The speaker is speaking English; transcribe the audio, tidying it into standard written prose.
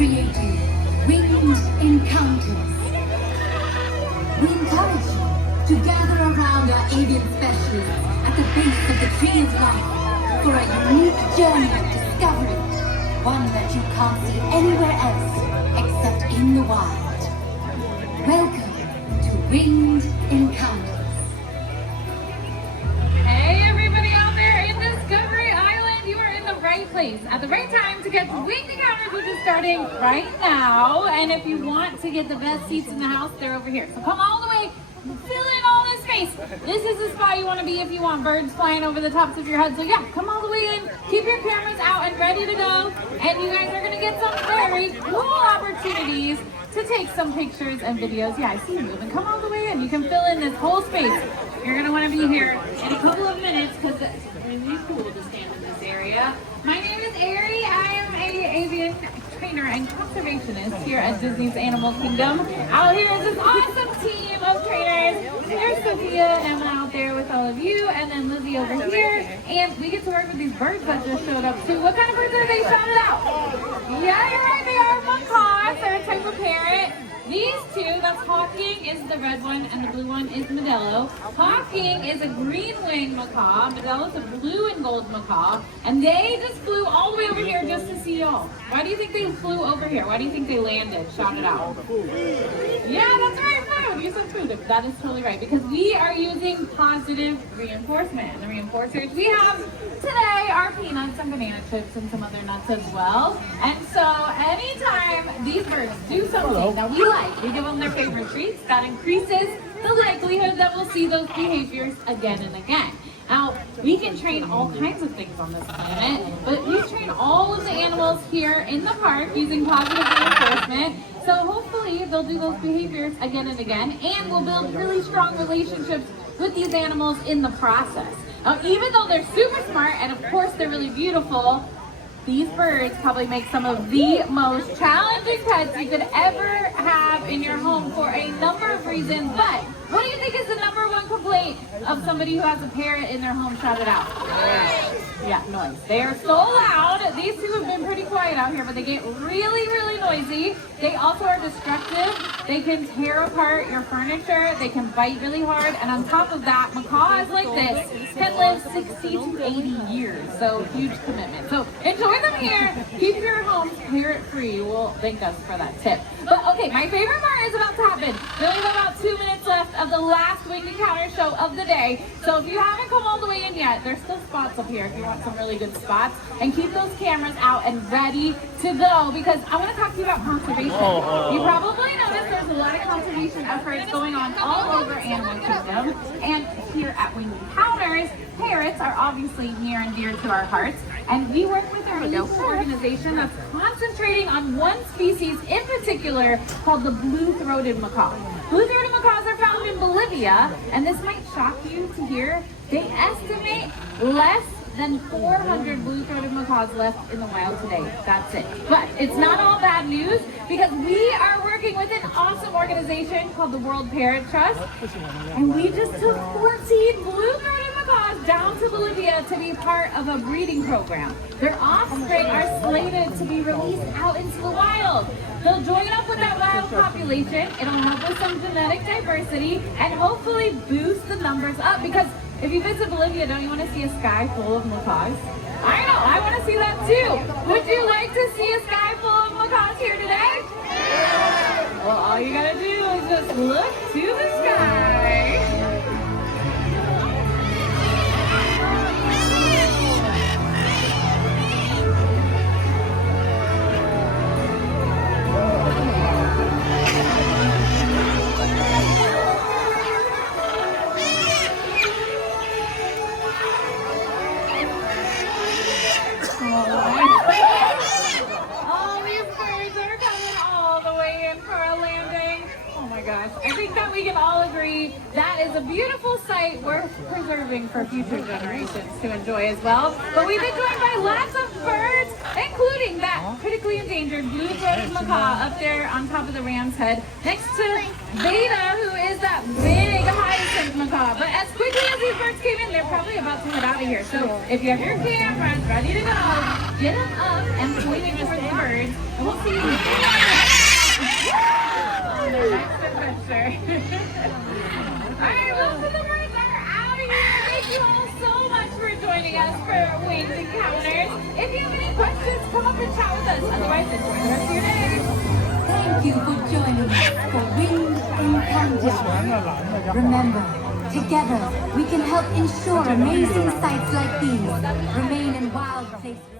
creating Winged Encounters. We encourage you to gather around our avian specialists at the base of the Tree of Life for a unique journey of discovery, one that you can't see anywhere else except in the wild. Welcome to Winged Encounters. Hey everybody out there in Discovery Island, you are in the right place at the right time to get to Winged Encounters, which is starting right now. And if you want to get the best seats in the house, they're over here. So come all the way, fill in all this space. This is the spot you want to be if you want birds flying over the tops of your head. So yeah, come all the way in, keep your cameras out and ready to go. And you guys are going to get some very cool opportunities to take some pictures and videos. Yeah, I see you moving. Come all the way in. You can fill in this whole space. You're going to want to be here in a couple of minutes because it's really cool to stand in this area. My name is Ari. I am an avian trainer and conservationist here at Disney's Animal Kingdom. Out here is this awesome team of trainers. There's Sophia and Emma out there with all of you, and then Lizzie over here. And we get to work with these birds that just showed up too. What kind of birds are they shouted out? Yeah, you're right. They are macaws. They're a type of parrot. These two, that's Hawking is the red one and the blue one is Modelo. Hawking is a green-winged macaw. Modelo is a blue and gold macaw. And they just flew all the way over here just to see y'all. Why do you think they flew over here? Why do you think they landed? Shout it out. Yeah, that's right, food. You said food. That is totally right. Because we are using positive reinforcement. And the reinforcers we have today are peanuts and banana chips and some other nuts as well. And so anytime these birds do something that we like, we give them their favorite treats, that increases the likelihood that we'll see those behaviors again and again. Now, we can train all kinds of things on this planet, but we train all of the animals here in the park using positive reinforcement. So hopefully they'll do those behaviors again and again, and we'll build really strong relationships with these animals in the process. Now, even though they're super smart, and of course they're really beautiful, these birds probably make some of the most challenging pets you could ever have in your home for a number of reasons. But what do you think is the number one complaint of somebody who has a parrot in their home? Shout it out. Yeah, noise. They are so loud. These two have been pretty quiet out here, but they get really, really noisy. They also are destructive. They can tear apart your furniture. They can bite really hard. And on top of that, macaws like this can live 60 to 80 years. So huge commitment. So enjoy them here. Keep your homes parrot-free. You will thank us for that tip. But okay, my favorite part is about to happen. We only have about 2 minutes left of the last Winged Encounter show of the day. So if you haven't come all the way in yet, there's still spots up here if you want some really good spots. And keep those cameras out and ready to go, because I want to talk to you about conservation. You probably noticed there's a lot of conservation efforts going on all over Animal Kingdom. And here at Winged Encounters, parrots are obviously near and dear to our hearts. And we work with a really cool organization that's concentrating on one species in particular called the blue-throated macaw. Blue-throated macaws are found in Bolivia, and this might shock you to hear. They estimate less than 400 blue-throated macaws left in the wild today. That's it. But it's not all bad news, because we are working with an awesome organization called the World Parrot Trust, and we just took 14 blue-throated macaws down to Bolivia to be part of a breeding program. Their offspring are slated to be released out into the wild. They'll join up with that wild population. It'll help with some genetic diversity and hopefully boost the numbers up, because if you visit Bolivia, don't you want to see a sky full of macaws? I know, I want to see that too. Would you like to see a sky full of macaws here today? Well, all you gotta do is just look to the sky. I think that we can all agree that is a beautiful sight worth preserving for future generations to enjoy as well. But we've been joined by lots of birds, including that critically endangered blue-throated macaw up there on top of the ram's head, next to Veda, who is that big hyacinth macaw. But as quickly as these birds came in, they're probably about to head out of here. So if you have your cameras ready to go, get them up and pointing towards the birds. And we'll see you on their next adventure. Alright, well, so the birds are out of here. Thank you all so much for joining us for Wings Encounters. If you have any questions, come up and chat with us. Otherwise, enjoy the rest of your day. Thank you for joining us for Winged Encounters. Remember, together we can help ensure amazing sights like these remain in wild places.